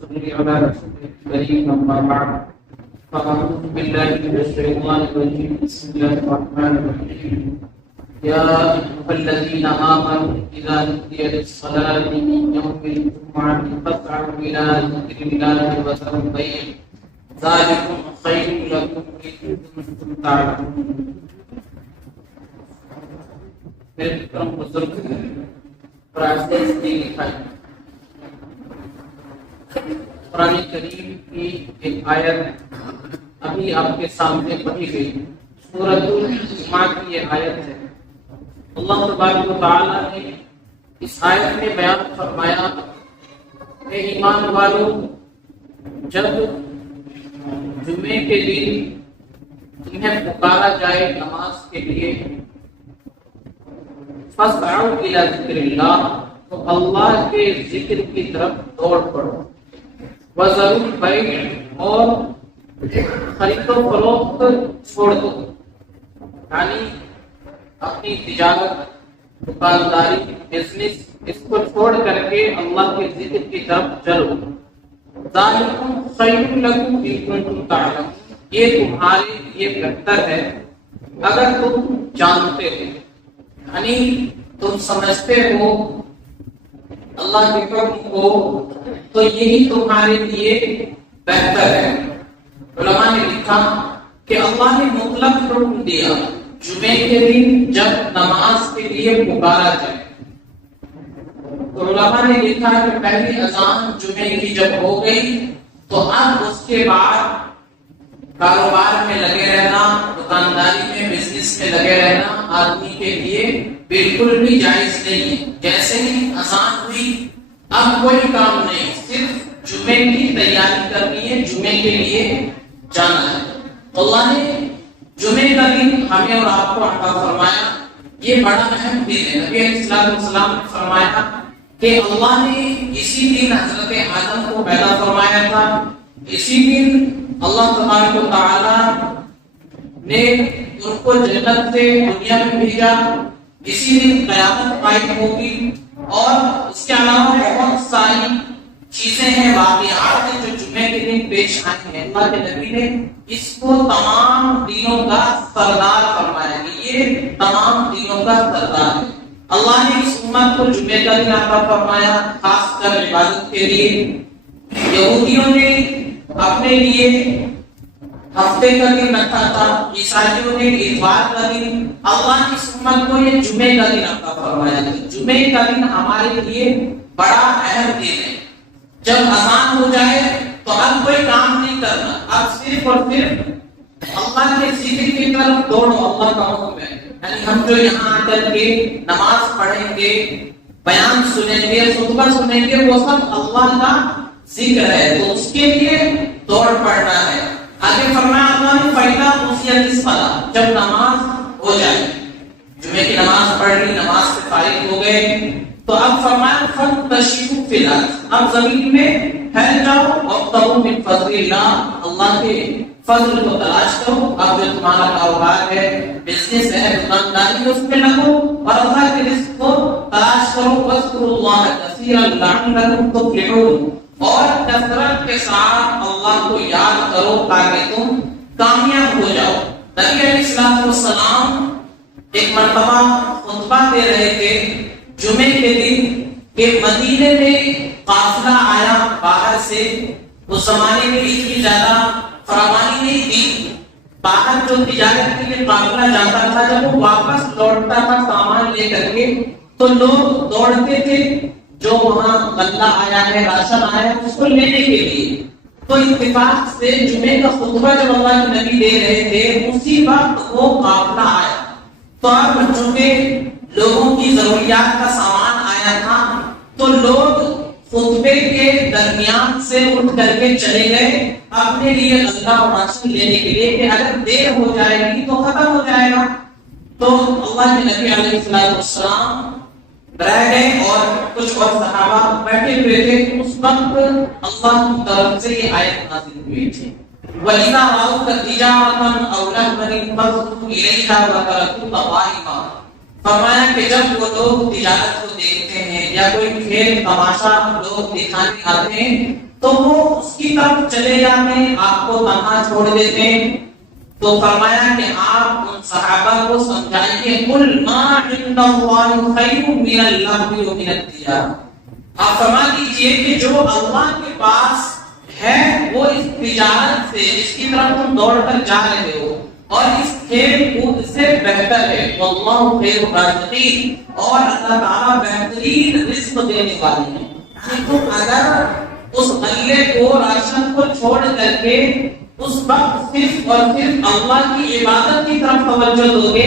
صل على رسولك الكريم أما بعد فأعوذ بالله من الشيطان الرجيم بسم الله الرحمن الرحيم يا أيها الذين آمنوا إذا نودي للصلاة من يوم الجمعة فاسعوا إلى ذكر الله وذروا البيع ذلكم خير لكم إن كنتم تعلمون. میرے محترم بزرگ قرآن کریم کی ایک آیت ابھی آپ کے سامنے پڑھی گئی، سورۃ الجمعہ کی یہ آیت ہے۔ اللہ تبارک و تعالیٰ نے اس آیت میں بیان فرمایا کہ ایمان والوں، جب جمعے کے دن تمہیں پکارا جائے نماز کے لیے، فاسعوا الی ذکر اللہ، تو اللہ کے ذکر کی طرف دوڑ پڑو، وذروا البیع، اور خرید و فروخت چھوڑ دو، یعنی اپنی تجارت، دکانداری، بزنس، اس کو چھوڑ کر کے اللہ کے ذکر کی طرف چلو۔ ذالکم خیر لکم ان کنتم تعلمون، یہ تمہارے لیے بہتر ہے اگر تم جانتے ہو، یعنی تم سمجھتے ہو اللہ کے حکم کو، تو یہی تمہارے لیے بہتر ہے۔ علماء نے لکھا کہ اللہ نے مطلق حکم دیا جمعے کے دن جب نماز کے لیے پکارا جائے، تو علماء نے لکھا کہ پہلی اذان جمعے کی جب ہو گئی تو اب اس کے بعد کاروبار میں لگے رہنا، دکانداری میں، بزنس میں لگے رہنا آدمی کے لیے بالکل بھی جائز نہیں ہے۔ جیسے ہی اذان ہوئی اب کوئی کام نہیں، صرف جمعے کی تیاری کرنی ہے، جمعے کے لیے جانا ہے۔ اللہ نے جمعے کا دن ہمیں اور آپ کو عطا فرمایا، یہ بڑا اہم دن ہے۔ نبی علیہ السلام نے فرمایا کہ اللہ نے اسی دن حضرت آدم کو پیدا فرمایا تھا، اسی دن اللہ تبارک و تعالی نے ان کو جنت سے دنیا میں بھیجا، اسی دن قیامت قائم ہوگی، اور اس کے علاوہ بہت ساری چیزیں ہیں، واقعات ہیں جو جمعے کے دن پیش آئی ہیں۔ اللہ کے نبی نے اس کو تمام دینوں کا سردار فرمایا کہ یہ تمام دینوں کا سردار ہے۔ اللہ نے اس امت کو جمعے کا دن عطا فرمایا خاص کر عبادت کے لیے۔ یہودیوں نے اپنے لیے ہفتے کا دن رکھا تھا، عیسائیوں نے اتوار کا دن، اللہ نے اس امت کو یہ جمعے کا دن عطا فرمایا۔ جمعے کا دن ہمارے لیے بڑا اہم دن ہے۔ جب اذان ہو جائے تو اب کوئی کام نہیں کرنا، اب صرف اور صرف اللہ کے ذکر کی طرف دوڑو۔ اللہ کا حکم ہے، یعنی ہم جو یہاں آ کر کے نماز پڑھیں گے، بیان سنیں گے، خطبہ سنیں گے، وہ سب اللہ کا ذکر ہے، تو اس کے لیے دوڑ پڑنا ہے۔ آگے فرمایا اللہ نے فَإِذَا قُضِيَتِ الصَّلَاةُ، جب نماز ہو جائے، جمعے کی نماز پڑھ لی، نماز سے فارغ ہو گئے، تو اب فرمایا فَانتَشِرُوا فِي الْأَرْضِ، اب زمین میں پھیل جاؤ، وَابْتَغُوا مِن فَضْلِ اللَّهِ، اللہ کے فضل کو تلاش کرو۔ اب جو تمہارا کاروبار ہے، بزنس ہے، دکانداری ہے، اس میں لگو اور اللہ کے رزق کو تلاش کرو۔ وَاذْكُرُوا اللَّهَ كَثِيرًا لَعَلَّكُمْ تُفْلِحُونَ، اور کثرت کے ساتھ اللہ کو یاد کرو تاکہ تم کامیاب ہو جاؤ۔ نبی علیہ السلام ایک مرتبہ خطبہ دے رہے تھے جمعے کے دن کہ مدینے میں قافلہ آیا باہر سے، اس زمانے میں اتنی زیادہ فراوانی نہیں تھی، باہر جو تجارت کے لیے قافلہ جاتا تھا جب وہ واپس لوٹتا تھا سامان لے کر کے تو لوگ دوڑتے تھے جو وہاں غلہ آیا ہے، راشن آیا ہے، اس کو لینے کے لیے۔ تو اتفاق سے جمعے کا خطبہ جب اللہ کے نبی دے رہے تھے اسی وقت وہ قافلہ آیا، تو اب چونکہ لوگوں کی ضروریات کا سامان آیا تھا تو لوگ خطبے کے درمیان سے اٹھ کر کے چلے گئے اپنے لیے غلہ اور راشن لینے کے لیے کہ اگر دیر ہو جائے گی تو ختم ہو جائے گا۔ تو اللہ کے نبی علیہ السلام رہ گئے اور کچھ اور صحابہ بیٹھے ہوئے تھے، اس وقت اللہ کی طرف سے یہ آیت نازل ہوئی تھی، وَإِذَا رَأَوْكَ تِجَارَةً أَوْ لَهْوًا انفَضُّوا إِلَيْهَا وَتَرَكُوكَ قَائِمًا، فرمایا کہ جب وہ لوگ تجارت کو دیکھتے ہیں یا کوئی کھیل تماشا لوگ دکھانے آتے ہیں تو وہ اس کی طرف چلے جاتے ہیں، آپ کو تنہا چھوڑ دیتے ہیں. تو فرمایا کہ آپ ان صحابہ کو سمجھائیے قل ما عند اللہ خیر من اللہو ومن التجارہ. آپ فرما دیجئے کہ جو اللہ کے پاس ہے وہ اس تجارت سے جس کی طرف تم دوڑ کر جا رہے ہو اور اس کھیل کود سے بہتر ہے. واللہ خیر الرازقین، اور اللہ تعالیٰ بہترین رزق دینے والے ہیں. تم اگر اس غلے کو، راشن کو چھوڑ کر کے اس وقت صرف اور صرف اللہ کی عبادت کی طرف توجہ دو گے،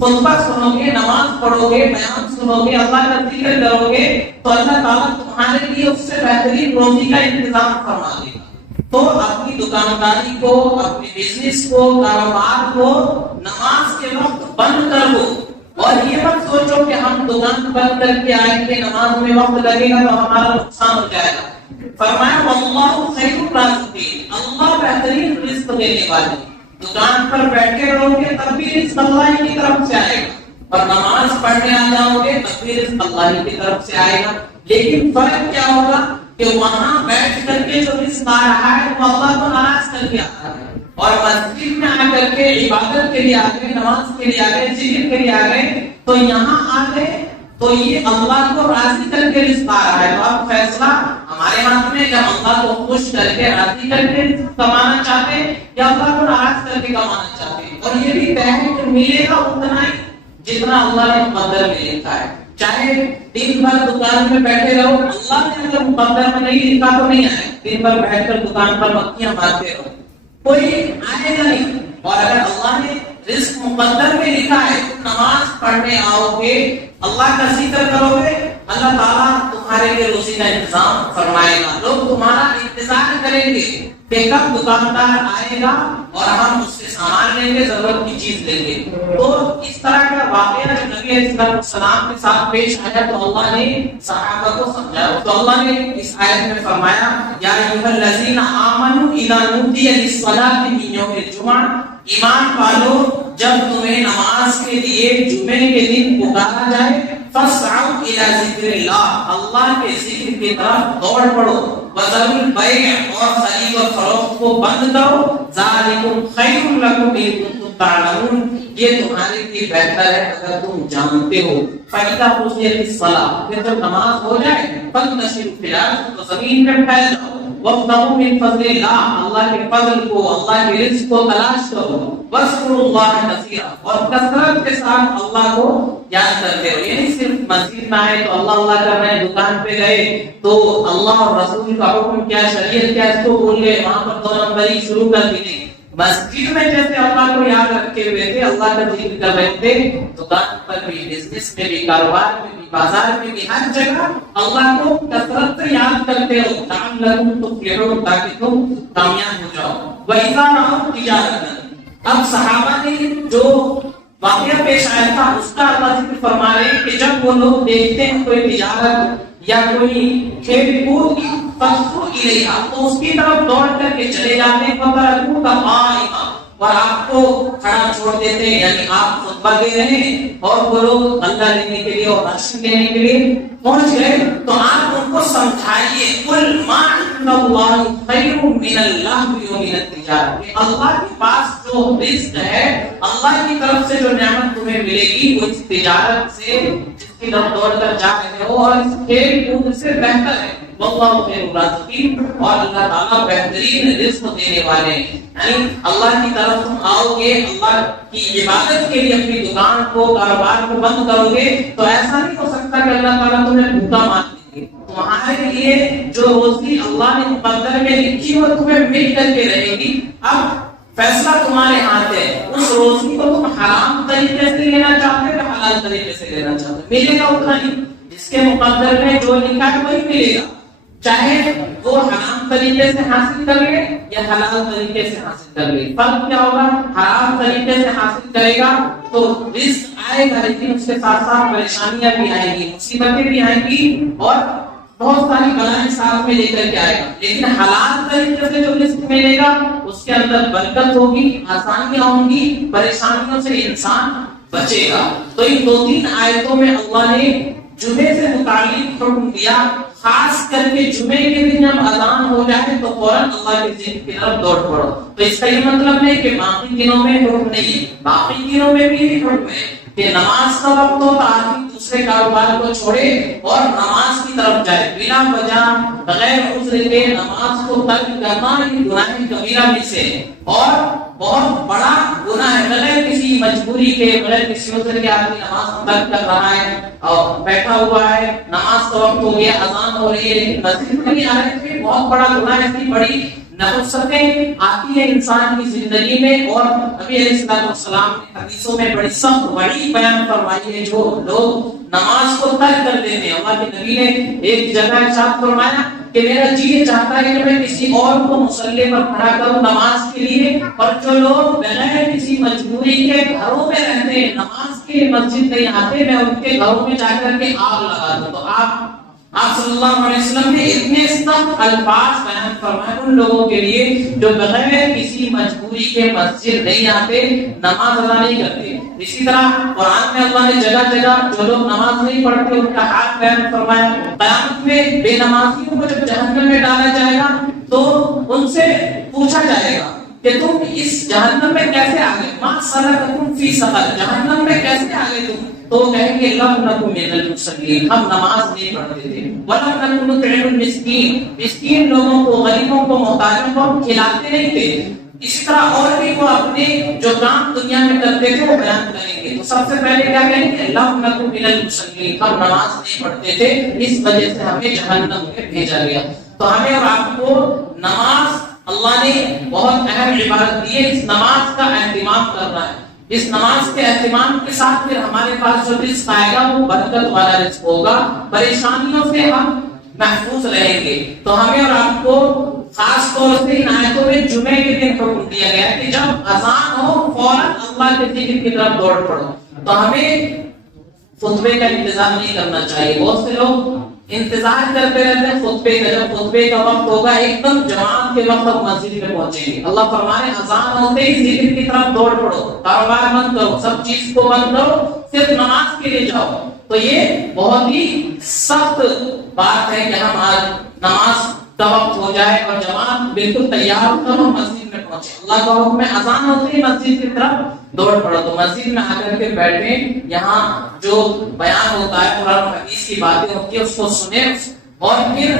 خطبہ سنو گے، نماز پڑھو گے، بیان سنو گے، اللہ کا ذکر کرو گے، تو اللہ تعالیٰ تمہارے لیے اس سے بہترین روزی کا انتظام فرما دے گا. تو اپنی دکانداری کو، اپنے بزنس کو، کاروبار کو نماز کے وقت بند کر دو، اور یہ مت سوچو کہ ہم دکان بند کر کے آئیں گے، نماز میں وقت لگے گا تو ہمارا نقصان ہو جائے گا. فرمایا واللہ خیر الرازقین، اللہ بہترین رزق دینے والے. دکان پر بیٹھے رہو گے تب بھی رزق اللہ کی طرف سے آئے گا، اور نماز پڑھنے آ جاؤ گے تب بھی رزق اللہ کی طرف سے آئے گا. لیکن فرق کیا ہوگا کہ وہاں بیٹھ کر کے جو رزق آ رہا ہے وہ اللہ کو ناراض کر کے آ رہا ہے، اور مسجد میں آ کر کے عبادت کے لیے آ گئے، نماز کے لیے آ گئے، ذکر کے لیے آ گئے، تو یہاں آ گئے تو یہ اللہ کو راضی کر کے رزق آ رہا ہے. تو اب فیصلہ ہمارے ہاتھ میں کہ ہم اللہ کو خوش کر کے، راضی کر کے کمانا چاہتے ہیں یا اللہ کو ناراض کر کے کمانا چاہتے ہیں. اور یہ بھی طے ہے کہ ملے گا اتنا ہی جتنا اللہ نے مقدر میں لکھا ہے. چاہے دن بھر دکان میں بیٹھے رہو، اللہ نے اگر مقدر میں نہیں لکھا تو نہیں آئے. دن بھر بیٹھ کر دکان پر مکھیاں مارتے رہو، کوئی آئے گا نہیں. اور اگر اللہ نے رزق مقدر میں لکھا ہے تو نماز پڑھنے آؤ گے، اللہ کا ذکر کرو گے، اللہ تعالیٰ تمہارے لیے روزی کا انتظام فرمائے گا. لوگ تمہارا انتظار کریں گے کہ کب دکاندار آئے گا اور ہم اس سے سامان لیں گے، ضرورت کی چیز لیں گے. تو اس طرح کا واقعہ جو نبی علیہ السلام کے ساتھ پیش آیا تو اللہ نے صحابہ کو سمجھایا. تو اللہ نے اس آیت میں فرمایا یا ایھا الذین آمنوا اذا نودی للصلاۃ من یوم الجمعہ، ایمان والو جب تمہیں نماز کے لیے جمعے کے دن پکارا جائے، فاسعوا الی ذکر اللہ، اللہ کے ذکر کی طرف دوڑ پڑو، وذروا البیع، اور خرید و فروخت کو بند کرو، ذالکم خیر لکم ان کنتم تعلمون، یہ تمہارے لیے بہتر ہے اگر تم جانتے ہو. فإذا قضیت الصلاۃ، پھر جب نماز ہو جائے، فانتشروا فی الارض، تو زمین میں پھیل جاؤ، وابتغوا من فضل اللہ، اللہ کے فضل کو، اللہ کے رزق کو تلاش کرو، واذکروا اللہ کثیرا، اور کثرت کے ساتھ اللہ کو یاد کرتے رہو. یعنی صرف مسجد میں آئے تو اللہ اللہ کر رہے ہیں، دکان پہ گئے تو اللہ اور رسول کا حکم کیا، شریعت کیا، اس کو بھول گئے، وہاں پر دو نمبری شروع کر دی. نہیں، مسجد میں جیسے اللہ کو یاد رکھے ہوئے تھے، اللہ کا ذکر کر رہے تھے، دکان پر بھی، بزنس میں بھی، کاروبار میں بھی، بازار میں بھی، ہر جگہ اللہ کو کثرت سے یاد کرتے ہو، لعلکم تفلحون، تاکہ تم کامیاب ہو جاؤ. وَإِذَا رَأَوْا تِجَارَةً، اب صحابہ نے جو واقعہ پیش آیا تھا اس کا اللہ ذکر فرما رہے ہیں کہ جب وہ لوگ دیکھتے ہیں کوئی تجارت یا کوئی کھیل کود، فَاسْتُوا إِلَيْهَا، تو اس کی طرف دوڑ کر کے چلے جاتے ہیں، وَتَرَكُوكَ قَائِمًا، اور آپ کو کھڑا چھوڑ دیتے ہیں. یعنی آپ خطبہ دے رہے ہیں اور وہ لوگ اللہ لینے کے لیے اور راشن لینے کے لیے پہنچ گئے، تو آپ ان کو سمجھائیے قل ما عند اللہ خیر من اللہو ومن التجارہ، کہ اللہ کے پاس جو رزق ہے، اللہ کی طرف سے جو نعمت تمہیں ملے گی وہ اس تجارت سے جس کی طرف دوڑ کر جا رہے ہو اور اس کھیل کود سے بہتر ہے. واللہ خیر الرازقین، اور اللہ تعالیٰ بہترین رزق دینے والے ہیں. یعنی اللہ کی طرف تم آؤ گے، اللہ کی عبادت کے لیے اپنی دکان کو، کاروبار کو بند کرو گے تو ایسا نہیں ہو سکتا کہ اللہ تعالیٰ تمہیں بھوکا مان دیں گے. تمہارے لیے جو روزی اللہ نے مقدر میں لکھی وہ تمہیں مل کر کے رہے گی. اب فیصلہ تمہارے ہاتھ ہے، اس روزی کو تم حرام طریقے سے لینا چاہتے ہو یا حلال طریقے سے لینا چاہتے ہو، ملے گا اتنا ہی، جس کے مقدر میں جو لکھا ہے وہی ملے گا، چاہے وہ حرام طریقے سے حاصل کر لے یا حلال طریقے سے حاصل کر لے. فرق کیا ہوگا؟ حرام طریقے سے حاصل کرے گا تو رزق آئے گا لیکن اس کے ساتھ ساتھ پریشانیاں بھی آئیں گی، مصیبتیں بھی آئیں گی اور بہت ساری بلائیں ساتھ میں لے کر کے آئے گا. لیکن حلال طریقے سے جو رزق ملے گا اس کے اندر برکت ہوگی، آسانیاں ہوں گی، پریشانیوں سے انسان بچے گا. تو ان دو تین آیتوں میں اللہ نے جمعے سے متعلق حکم دیا، خاص کر کے جمعے کے دن جب اذان ہو جائے تو فوراً اللہ کے ذکر کی طرف دوڑ پڑو۔ تو اس کا یہ مطلب نہیں کہ باقی دنوں میں حکم نہیں، باقی دنوں میں بھی حکم ہے کہ نماز کا وقت ہو تو آدمی دوسرے کاروبار کو چھوڑے اور نماز کی طرف جائے۔ بلا وجہ بغیر عذر کے نماز کو ترک کرنا یہ گناہ کبیرہ میں سے اور بہت بڑا گناہ ہے۔ بغیر کسی مجبوری کے، بغیر کسی عذر کے آدمی نماز ترک کر رہا ہے اور بیٹھا ہوا ہے، نماز کا وقت ہو گیا، اذان ہو رہی ہے لیکن مسجد میں نہیں آ رہے تھے، بہت بڑا گناہ ہے۔ اتنی بڑی نفستیں آتی ہے انسان کی زندگی میں، اور نبی علیہ السلام نے حدیثوں میں بڑی سخت وعید بیان فرمائی ہے جو لوگ نماز کو ترک کر دیتے ہیں۔ اللہ کے نبی نے ایک جگہ ارشاد فرمایا کہ میرا جی یہ چاہتا ہے کہ میں کسی اور کو مصلی پر کھڑا کروں نماز کے لیے، اور جو لوگ بغیر کسی مجبوری کے گھروں میں رہتے ہیں، نماز کے مسجد نہیں آتے، میں ان کے گھروں میں جا کر کے آگ لگا دوں۔ تو آپ صلی اللہ علیہ وسلم نے اتنے سخت الفاظ بیان فرمائے ان لوگوں کے لیے جو بغیر کسی مجبوری کے مسجد نہیں آتے، نماز ادا نہیں کرتے۔ اسی طرح قرآن میں اللہ نے جگہ جگہ جو لوگ نماز نہیں پڑھتے ان کا حال بیان فرمایا۔ قیامت میں بے نمازیوں کو جب جہنم میں ڈالا جائے گا تو ان سے پوچھا جائے گا کہ تم اس جہنم میں کیسے آ گئے، ما سلککم فی سقر، جہنم میں کیسے آ گئے تم؟ تو کہیں گے لم نکن من المصلین، ہم نماز نہیں پڑھتے تھے، ولم نکن نطعم المسکین، مسکین لوگوں کو، غریبوں کو، محتاجوں کو ہم کھلاتے نہیں تھے۔ اسی طرح اور بھی وہ اپنے جو کام دنیا میں کرتے تھے وہ بیان کریں گے۔ تو سب سے پہلے کیا کہیں گے؟ لم نکن من المصلین، ہم نماز نہیں پڑھتے تھے، اس وجہ سے ہمیں جہنم میں بھیجا گیا۔ تو ہمیں اور آپ کو نماز اللہ نے بہت اہم عبادت دی ہے، اس نماز کا اہتمام کرنا ہے۔ اس نماز کے اہتمام کے ساتھ پھر ہمارے پاس جو رزق آئے گا وہ برکت والا رزق ہوگا، پریشانیوں سے ہم محفوظ رہیں گے۔ تو ہمیں اور آپ کو خاص طور سے ان آیتوں میں جمعے کے دن حکم دیا گیا ہے کہ جب اذان ہو فوراً اللہ کے ذکر کی طرف دوڑ پڑو۔ تو ہمیں خطبے کا انتظار نہیں کرنا چاہیے۔ بہت سے لوگ انتظار کرتے رہتے ہیں خطبے کا، جب خطبے کا وقت ہوگا ایک دم جماعت کے وقت ہم مسجد میں پہنچیں گے۔ اللہ فرمائے اذان ہوتے ہی ذکر کی طرف دوڑ پڑو، کاروبار بند کرو، سب چیز کو بند کرو، صرف نماز کے لیے جاؤ۔ تو یہ بہت ہی سخت بات ہے کہ ہم آج نماز کا وقت ہو جائے اور جماعت بالکل تیار ہو کر ہم مسجد میں پہنچے۔ اللہ کا حکم ہے اذان ہوتے ہی مسجد کی طرف دوڑ پڑو۔ تو مسجد میں آ کر کے بیٹھے، یہاں جو بیان ہوتا ہے قرآن و حدیث کی باتیں ہوتی ہیں اس کو سنیں اور پھر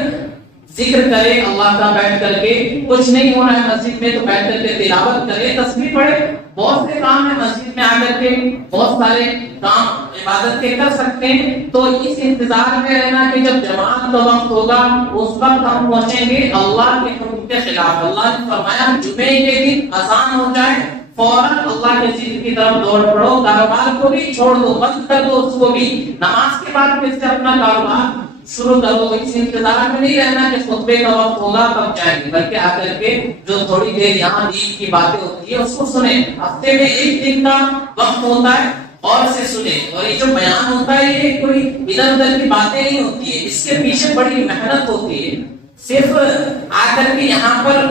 ذکر کرے اللہ کا بیٹھ کر کے۔ کچھ نہیں ہو رہا ہے مسجد میں تو بیٹھ کر کے تلاوت کرے، تسبیح پڑھے۔ بہت سے کام ہیں مسجد میں آ کر کے، بہت سارے کام عبادت کے کر سکتے ہیں۔ تو اس انتظار میں رہنا کہ جب جماعت کا وقت ہوگا اس وقت ہم پہنچیں گے اللہ کے حکم کے خلاف۔ اللہ نے فرمایا جمعے کے دن اذان ہو جائے فوراً اللہ کے ذکر کی طرف دوڑ پڑو، کاروبار کو بھی چھوڑ دو، بند کر دو اس کو بھی، نماز کے بعد پھر سے اپنا کاروبار شروع کرو۔ اس انتظار میں نہیں رہنا کہ خطبے کا وقت ہوگا تب جائیں گے، بلکہ آ کر کے جو تھوڑی دیر یہاں دین کی باتیں ہوتی ہے اس کو سنیں۔ ہفتے میں ایک دن کا وقت ہوتا ہے اور سے سنیں، اور یہ جو بیان ہوتا ہے یہ کوئی ادھر ادھر کی باتیں نہیں ہوتی ہے، اس کے پیچھے بڑی محنت ہوتی ہے۔ صرف آ کر کے یہاں پر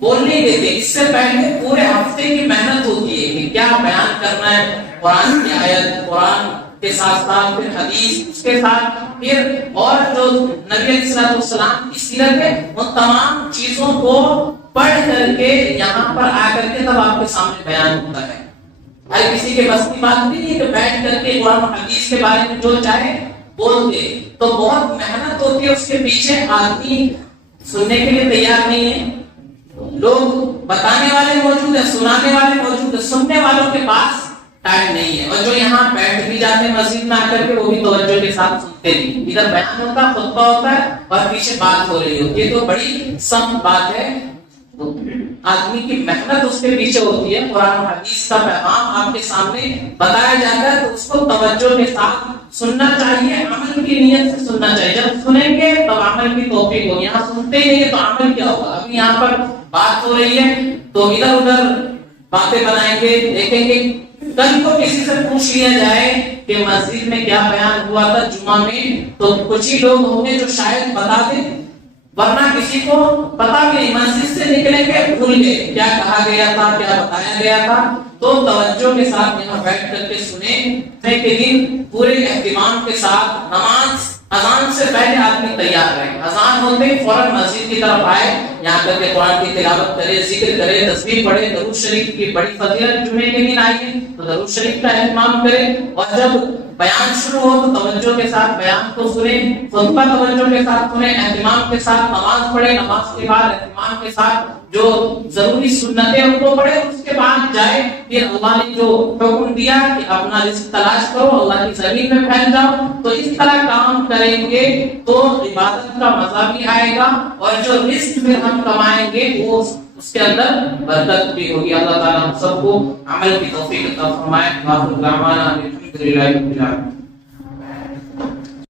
بول نہیں دیتے، اس سے پہلے پورے ہفتے کی محنت ہوتی ہے کہ کیا بیان کرنا ہے، قرآن کی آیت، قرآن کے ساتھ ساتھ پھر حدیث، اس کے ساتھ پھر اور جو نبی علیہ السلام کی سیرت ہے ان تمام چیزوں کو پڑھ کر کے یہاں پر آ کر کے تب آپ کے سامنے بیان ہوتا ہے۔ ہر کسی کے بس کی بات نہیں ہے کہ بیٹھ کر کے قرآن و حدیث کے بارے میں جو چاہے بول دے، تو بہت محنت ہوتی ہے اس کے پیچھے، آدمی سننے کے لیے تیار نہیں ہے۔ لوگ بتانے والے موجود ہیں، سنانے والے موجود ہیں، سننے والوں کے پاس ٹائم نہیں ہے، اور جو یہاں بیٹھ بھی جاتے ہیں مسجد میں آ کر کے وہ بھی توجہ کے ساتھ سنتے نہیں۔ ادھر بیان ہوتا ہے، خطبہ ہوتا ہے اور پیچھے بات ہو رہی ہوتی ہے، تو بڑی سخت بات ہے۔ آدمی کی محنت اس کے پیچھے ہوتی ہے، قرآن و حدیث کا پیغام آپ کے سامنے بتایا جاتا ہے تو اس کو توجہ کے ساتھ سننا چاہیے، عمل کی نیت سے سننا چاہیے۔ جب سنیں گے تب عمل کی توفیق ہوگی، یہاں سنتے ہی نہیں تو عمل کیا ہوگا؟ ابھی یہاں پر بات ہو رہی ہے تو ادھر ادھر باتیں بنائیں گے، دیکھیں گے۔ کل کو کسی سے پوچھ لیا جائے کہ مسجد میں کیا بیان ہوا تھا جمعہ میں، تو کچھ ہی لوگ ہوں گے جو شاید بتا دیں، ورنہ کسی کو پتا بھی نہیں، مسجد سے نکلیں گے بھول گئے کیا کہا گیا تھا، کیا بتایا گیا تھا۔ تو تو توجہ کے ساتھ یہاں بیٹھ کر کے سنیں کہ دن پورے اہتمام کے ساتھ نماز اذان سے پہلے آدمی تیار رہے، اذان ہوتے ہی فوراً مسجد کی طرف آئے، یہاں کر کے قرآن کی تلاوت کرے، ذکر کرے، تسبیح پڑھے، درود شریف کی بڑی فضیلت جمعے کے دن آئی ہے تو درود شریف کا اہتمام کرے، اور جب بیان شروع ہو تو توجہ کے ساتھ بیان کو سنیں، خطبہ توجہ کے ساتھ سنیں، اہتمام کے ساتھ نماز پڑھے، نماز کے بعد اہتمام کے ساتھ جو ضروری سنتیں ان کو پڑھے، اس کے بعد جائے پھر اللہ نے جو حکم دیا کہ اپنا رزق تلاش کرو، اللہ کی زمین میں پھیل جاؤ، تو اس طرح کام کریں گے تو عبادت کا مزہ بھی آئے گا، اور جو رزق میں ہم کمائیں گے وہ اس کے اندر برکت بھی ہوگی۔ اللہ تعالیٰ ہم سب کو عمل کی توفیق عطا فرمائے۔ آخر دعوانا الحمدللہ رب العالمین۔